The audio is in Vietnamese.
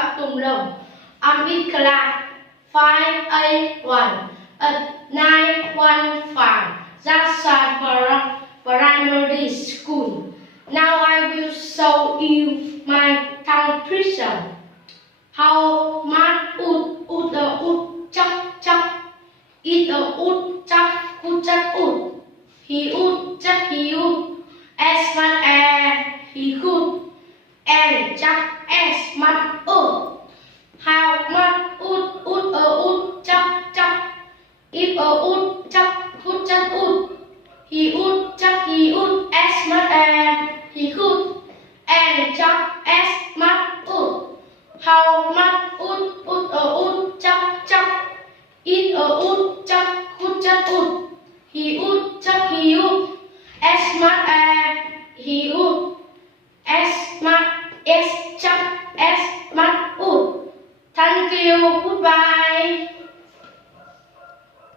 กับตุ่มลม I'm in class 5A1 at 915 That's primary school. Now I will show you my tongue twister. How much ud chuck chuck. It ud chuck ud. He ud chuck he ud. As much as he could. And chuck as much ud. How much ud chuck chuck. If ud chuck ud. He ud chuck he ud as much as he could. And chuck as much ud. How much ud chuck chuck. It ud chuck ud. He ud chuck he ud as much as he would. As much as chuck as much would. Thank you. Goodbye.